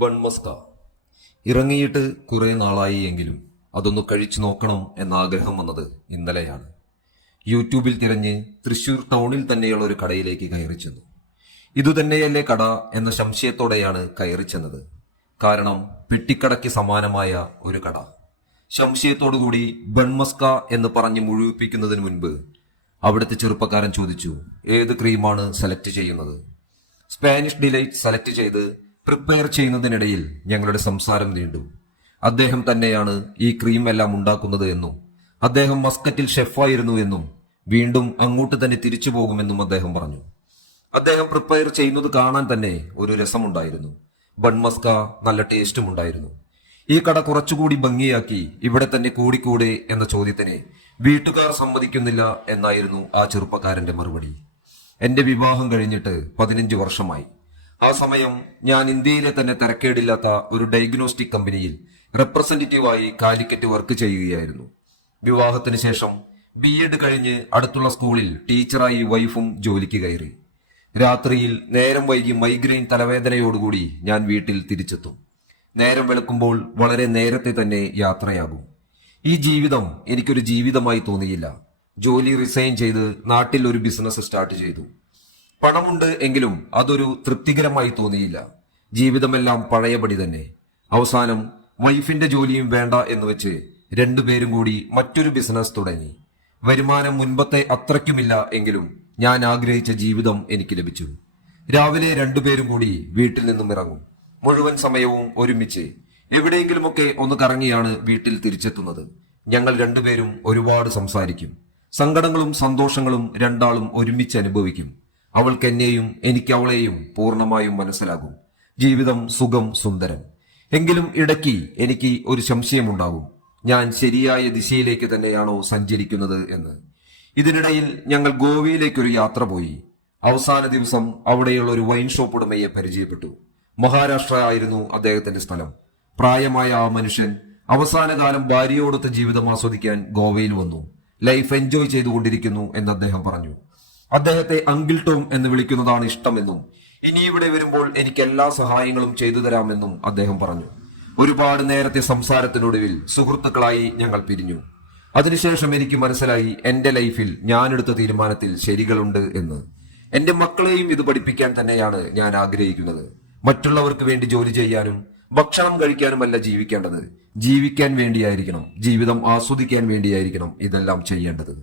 ബൺമസ്ക ഇറങ്ങിയിട്ട് കുറെ നാളായി എങ്കിലും അതൊന്ന് കഴിച്ചു നോക്കണം എന്ന ആഗ്രഹം വന്നത് ഇന്നലെയാണ്. യൂട്യൂബിൽ തിരഞ്ഞ് തൃശൂർ ടൗണിൽ തന്നെയുള്ള ഒരു കടയിലേക്ക് കയറി ചെന്നു. ഇതുതന്നെയല്ലേ കട എന്ന സംശയത്തോടെയാണ് കയറി ചെന്നത്. കാരണം പെട്ടിക്കടയ്ക്ക് സമാനമായ ഒരു കട. സംശയത്തോടുകൂടി ബൺമസ്ക എന്ന് പറഞ്ഞ് മുഴുവിപ്പിക്കുന്നതിന് മുൻപ് അവിടുത്തെ ചെറുപ്പക്കാരൻ ചോദിച്ചു, ഏത് ക്രീമാണ് സെലക്ട് ചെയ്യുന്നത്? സ്പാനിഷ് ഡിലൈറ്റ് സെലക്ട് ചെയ്ത് പ്രിപ്പയർ ചെയ്യുന്നതിനിടയിൽ ഞങ്ങളുടെ സംസാരം നീണ്ടു. അദ്ദേഹം തന്നെയാണ് ഈ ക്രീം എല്ലാം ഉണ്ടാക്കുന്നത് എന്നും അദ്ദേഹം മസ്കറ്റിൽ ഷെഫായിരുന്നു എന്നും വീണ്ടും അങ്ങോട്ട് തന്നെ തിരിച്ചു പോകുമെന്നും അദ്ദേഹം പറഞ്ഞു. അദ്ദേഹം പ്രിപ്പയർ ചെയ്യുന്നത് കാണാൻ തന്നെ ഒരു രസമുണ്ടായിരുന്നു. ബൺമസ്ക നല്ല ടേസ്റ്റും ഉണ്ടായിരുന്നു. ഈ കട കുറച്ചുകൂടി ഭംഗിയാക്കി ഇവിടെ തന്നെ കൂടിക്കൂടെ എന്ന ചോദ്യത്തിന് വീട്ടുകാർ സമ്മതിക്കുന്നില്ല എന്നായിരുന്നു ആ ചെറുപ്പക്കാരന്റെ മറുപടി. എന്റെ വിവാഹം കഴിഞ്ഞിട്ട് 15 വർഷമായി. ആ സമയം ഞാൻ ഇന്ത്യയിലെ തന്നെ തരക്കേടില്ലാത്ത ഒരു ഡയഗ്നോസ്റ്റിക് കമ്പനിയിൽ റെപ്രസെന്റേറ്റീവായി കാലിക്കറ്റ് വർക്ക് ചെയ്യുകയായിരുന്നു. വിവാഹത്തിന് ശേഷം BEd കഴിഞ്ഞ് അടുത്തുള്ള സ്കൂളിൽ ടീച്ചറായി വൈഫും ജോലിക്ക് കയറി. രാത്രിയിൽ നേരം വൈകി മൈഗ്രെയിൻ തലവേദനയോടുകൂടി ഞാൻ വീട്ടിൽ തിരിച്ചെത്തും. നേരം വെളുക്കുമ്പോൾ വളരെ നേരത്തെ തന്നെ യാത്രയാകും. ഈ ജീവിതം എനിക്കൊരു ജീവിതമായി തോന്നിയില്ല. ജോലി റിസൈൻ ചെയ്ത് നാട്ടിൽ ഒരു ബിസിനസ് സ്റ്റാർട്ട് ചെയ്തു. പണമുണ്ട് എങ്കിലും അതൊരു തൃപ്തികരമായി തോന്നിയില്ല. ജീവിതമെല്ലാം പഴയപടി തന്നെ. അവസാനം വൈഫിന്റെ ജോലിയും വേണ്ട എന്ന് വെച്ച് രണ്ടുപേരും കൂടി മറ്റൊരു ബിസിനസ് തുടങ്ങി. വരുമാനം മുൻപത്തെ അത്രയ്ക്കുമില്ല എങ്കിലും ഞാൻ ആഗ്രഹിച്ച ജീവിതം എനിക്ക് ലഭിച്ചു. രാവിലെ രണ്ടുപേരും കൂടി വീട്ടിൽ നിന്നും ഇറങ്ങും. മുഴുവൻ സമയവും ഒരുമിച്ച് എവിടെയെങ്കിലുമൊക്കെ ഒന്ന് കറങ്ങിയാണ് വീട്ടിൽ തിരിച്ചെത്തുന്നത്. ഞങ്ങൾ രണ്ടുപേരും ഒരുപാട് സംസാരിക്കും. സങ്കടങ്ങളും സന്തോഷങ്ങളും രണ്ടാളും ഒരുമിച്ച് അനുഭവിക്കും. അവൾക്ക് എന്നെയും എനിക്ക് അവളെയും പൂർണ്ണമായും മനസ്സിലാകും. ജീവിതം സുഖം സുന്ദരം. എങ്കിലും ഇടയ്ക്ക് എനിക്ക് ഒരു സംശയമുണ്ടാകും, ഞാൻ ശരിയായ ദിശയിലേക്ക് തന്നെയാണോ സഞ്ചരിക്കുന്നത് എന്ന്. ഇതിനിടയിൽ ഞങ്ങൾ ഗോവയിലേക്കൊരു യാത്ര പോയി. അവസാന ദിവസം അവിടെയുള്ള ഒരു വൈൻ ഷോപ്പ് ഉടമയെ പരിചയപ്പെട്ടു. മഹാരാഷ്ട്ര ആയിരുന്നു അദ്ദേഹത്തിന്റെ സ്ഥലം. പ്രായമായ ആ മനുഷ്യൻ അവസാന കാലം ഭാര്യയോടൊത്ത ജീവിതം ആസ്വദിക്കാൻ ഗോവയിൽ വന്നു. ലൈഫ് എൻജോയ് ചെയ്തുകൊണ്ടിരിക്കുന്നു എന്ന് അദ്ദേഹം പറഞ്ഞു. അദ്ദേഹത്തെ അങ്കിൾ ടോം എന്ന് വിളിക്കുന്നതാണ് ഇഷ്ടമെന്നും ഇനി ഇവിടെ വരുമ്പോൾ എനിക്ക് എല്ലാ സഹായങ്ങളും ചെയ്തു തരാമെന്നും അദ്ദേഹം പറഞ്ഞു. ഒരുപാട് നേരത്തെ സംസാരത്തിനൊടുവിൽ സുഹൃത്തുക്കളായി ഞങ്ങൾ പിരിഞ്ഞു. അതിനുശേഷം എനിക്ക് മനസ്സിലായി എന്റെ ലൈഫിൽ ഞാനെടുത്ത തീരുമാനത്തിൽ ശരികളുണ്ട് എന്ന്. എന്റെ മക്കളെയും ഇത് പഠിപ്പിക്കാൻ തന്നെയാണ് ഞാൻ ആഗ്രഹിക്കുന്നത്. മറ്റുള്ളവർക്ക് വേണ്ടി ജോലി ചെയ്യാനും ഭക്ഷണം കഴിക്കാനുമല്ല ജീവിക്കേണ്ടത്. ജീവിക്കാൻ വേണ്ടിയായിരിക്കണം, ജീവിതം ആസ്വദിക്കാൻ വേണ്ടിയായിരിക്കണം ഇതെല്ലാം ചെയ്യേണ്ടത്.